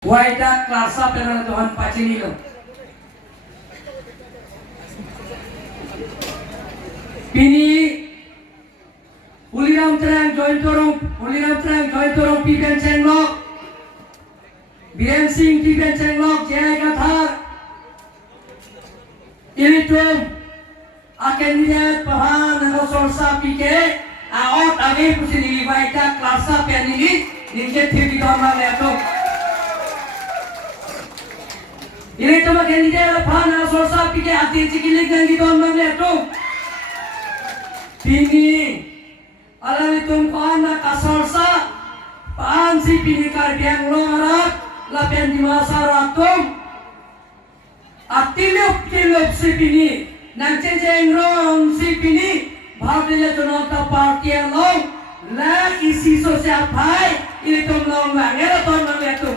Waida klasa penang Tuhan pacinilo. Pini uliram terang jointorong pipen cenglok Biren Singh pipen cenglok jaya kathar ilitum akan lihat pahan atau solsa pike aot age pusini waida klasa penili ninje thiri dorma leto ini cuma candidate pahan atau solsa pike ati cikilik nangi dorma leto Pini alam itu pahan kasolsa pahan si pini karbiang longarat lapian di masa ratum atilup si pini nang cengceng rong si pini Bharatiya Janata Party long la isi sosial bhai ini tum long ngera ton mang letu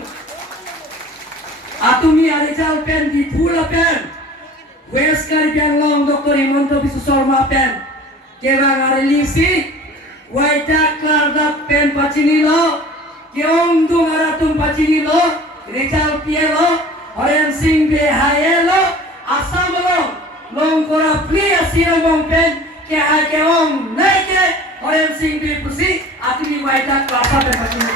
atumi arejal pen di pula pen west karbiang long Dr. Himanto Biswa Sarma pen Kevang arelisi waita klarda pen pacinilo keong dung aratum pacinilo Richal pielo Oren Singh behayelo asamlo long kora pli asira bong pen ke ha keong naike Oren Singh be pusi atimi waita klasa pen pacinilo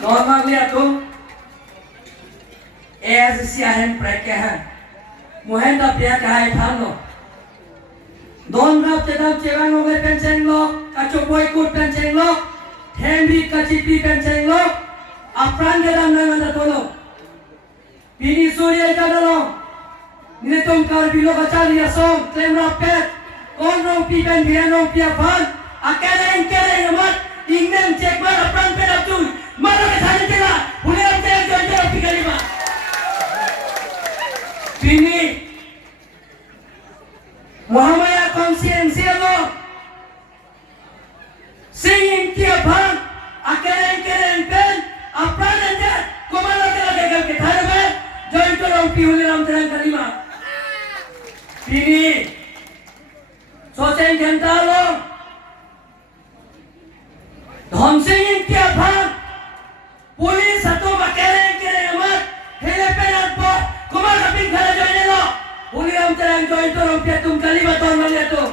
normally atum as siahen prekahan mohenda pia kai thano Don rap tetap cewang ngomel penceng lok, kacau boykut penceng lok, Henry kacipi penceng lok, apran gedam nang anda tolong. Pini surya jadalong, ini tongkar bilo kacar ya song, klaim rapet, konrong pi pen bianong piapan, akereng amat, ingnen cek mar apran pedap tuh, mana kesana cela, uliram cek jodoh tiga lima. Pini Muhammad konsiensia lo singing tiap hang akereng pen apran anda komala gagal ke thare join torong pihuliram terang kalima ini soceng janta lo dhom singing tiap hang pulis atau akereng amat hele pen atpo komala ping khara join lo uliram terang join torong piatum kalima ton maliatum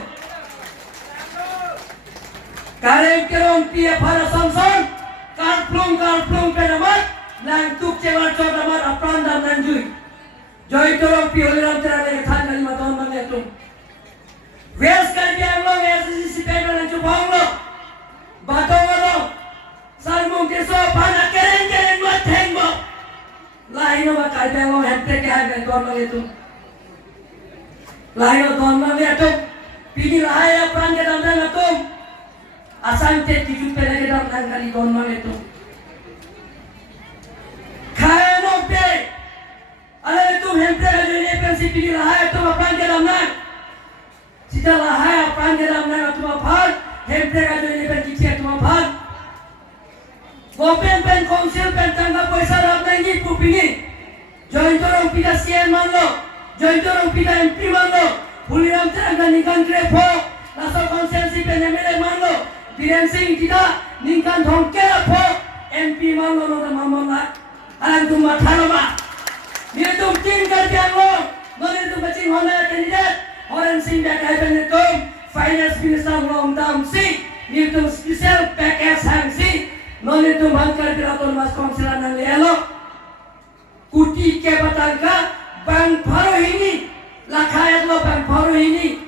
kareng kerong pia para samson karplung penamat lang tuk cewar cot amat apran dam nanjui join torong pi uliram terang lagi than kalima ton maliatum wes kalbiang lo si penan lang chupong lo batong lo salmung keso pana kereng mat theng mo laino ba kalbiang lo hente ke ha ton maliatum Lahir don mang liatum, pini lahir apran gedam nang atum, asante tujuh pele gedam nang kali don mang liatum. Kaya nompe, ala itu hempe aja pensi pini lahir atum apran gedam nang, sita lahir apran gedam nang atum apran, hempe aja pensi atum apran. Gopen pen konsil pen tangga poisa rap nangi pupini, join torong pida sian manlo. Join torong pida MP manlo, uliram terang dan ningkan krepo, nasal konsensi penyemele manlo, Biren Singh tidak ningkan thongkera po, MP manlo no mamon la, alang tum matharoma, dia tum tim karbiang lo, nolin tum bacing honda candidate, Oren Singh bagai penetum, finance minister long term si, dia tum special package hang si, nolin tum bangkar biraton mas konsilan nang lelo, kuti ke batangka. Bang Paro ini, lakayat lo Bang Paro ini,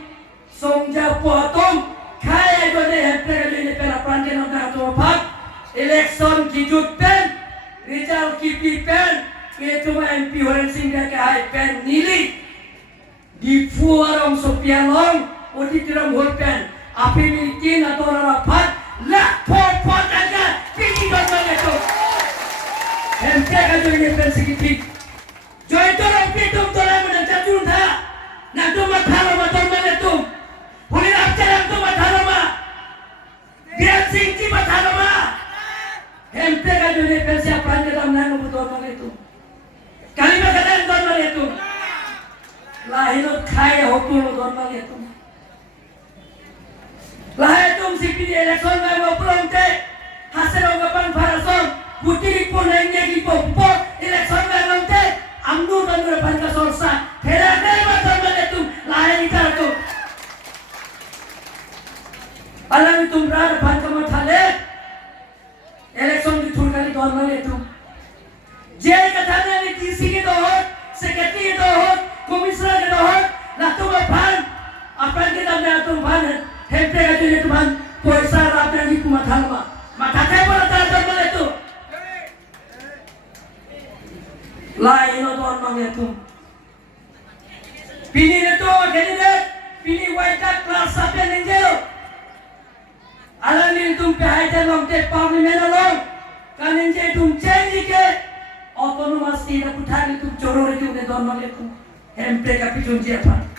songja potong, kaya jode hempel ini pela pranjen orang tua pak, election kijut pen, Rizal kipi pen, itu MP Oren Singh kaya pen nili, di fuarong sopialong, udi tiram hol pen, api milikin atau rapat, lak pot aja, tinggi dorong itu, hempel ini pen segitik. Joy torong pitum torang menang junta nak tumat haroma torang letum hulirap cerang tumat haroma Biren Singh cimat haroma hempe ka jone pensia pranje dam nang torang letum kalima kadang torang letum lahirot khaya hotul torang letum lahitum sipini election nang opronte hasil ongapan parason Putih pun lagi po election nanti amnu tanur bangka sorsa terada macam mana tu lain cara tu alam itu berada bangka matale election di turkali tuan mana tu jai katanya ni DC ke dohot sekretari ke dohot komisioner ke dohot lalu apa apa kita ambil tu ban hempe katanya tu ban poisa rapi ni ku mathalma matate pun ada mana tu lain orang mana tu pilih itu candidate pilih white class apa yang jauh alam ini tu pihak long te parlimen long kan yang tu change ke autonomous tidak putar itu coror itu ne don mana tu MP kapitun siapa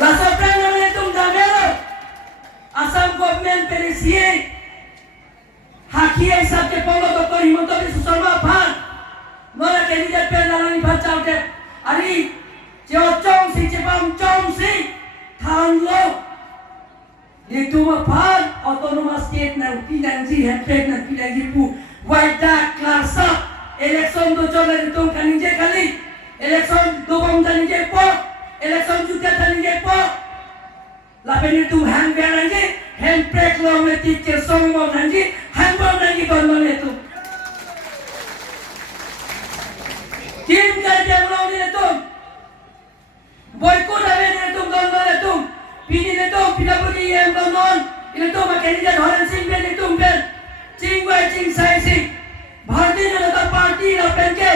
rasa pernah mana tu damero Assam government perisi haki hisab ke polo Dr. Himanta Biswa Sarma Bhan Mora candidate pe nalani bachau ke ari jo chong si chepam chong si than lo ni tu ma phan autonomous state na pinanji hempek na pinanji pu waida class election do chole ni tum kaninje kali election do bom kaninje po election juga kaninje po la pe tu hang beranji hempek lo me teacher song mo nanji hang bom nanji don le tu Tim kerja long ni letum, boykot abe ni letum don letum, pini letum PWD yang don letum candidate Haran Singh ben letum ben, Chingwai Ching Sai Singh, Bharatiya Janata Party la penke,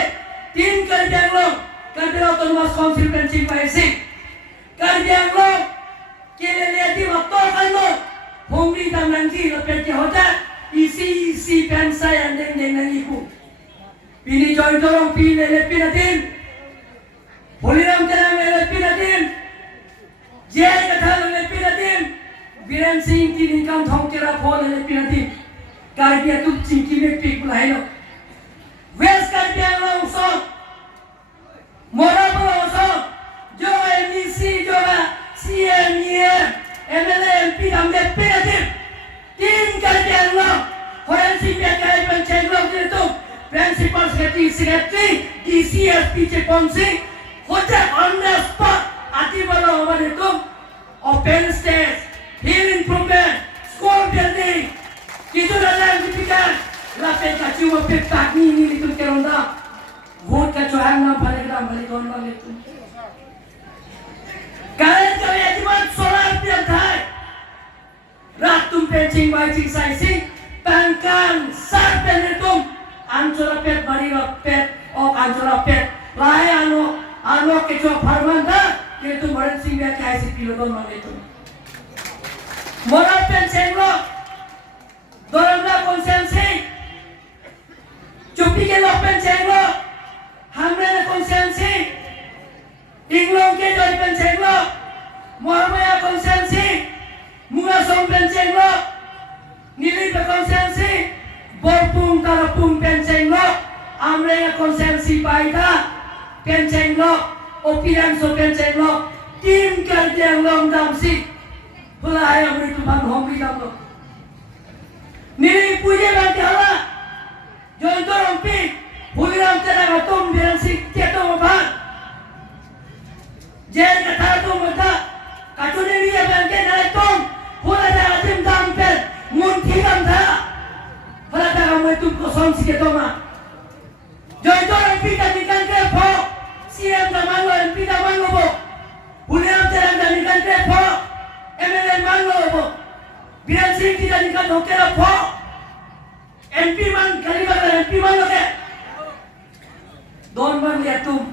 tim kerja long, kerja autonomous council ben Chingwai Singh, kerja long, kele letim atol kan long, homri tam nanti la penke hoja, isi ben saya andeng nanti ku. Pini join dorong pini LP natin, Puliram terang LP natin, Jai kathal LP natin, Biren Singh tini kan thong kira phol LP natin, kardia tu cingki me pik bulai lo, West kardia lo so, Morabo so, jo MEC jo CM MLA MP dam LP natin, tim kardia lo, Haran Singh bekai pencet lo gitu. Principal Secretary, DCSP Cheponsi, Hotel on the spot, Atibala over itu, open stage, hill improvement, school building, itu dalam dipikir, lapet kacu lapet takni ini itu keronda, vote kecuali balik itu. Kalian cuma solar biar thai, ratum pencing bajing saisi, pangkan sarpen itu. Ancora pet marino pet o ancora pet lae ano kecho farmanda itu Haran Singh be kaisi pilodon mane itu mora pen senglo doranga konsensi chupi ke lo pen senglo hamre konsensi inglong ke joy pen senglo mormaya konsensi munga som pen senglo nili pe konsensi Borpung tarapung penceng lo, amrenya konsensi baida penceng lo, opinian so penceng lo, tim kerja long damsi, pulai yang beri tuhan hobi dam lo. Nili puja banti hala, join dorong pi, Puliram terang atom biran si keto maban, jen kata atom mata, kacau nili ya banti nalai tom, pulai dah tim dampet, munti damta. Pada kamu itu kosong sikit oma. Jodoh orang pita di kantor po, siam zaman lo yang pita mango po. Puliram terang dan di kantor po, MLA mango po. Biar sih kita di kantor kera po. MP man kali mana MP mango ke. Don man lihat tuh.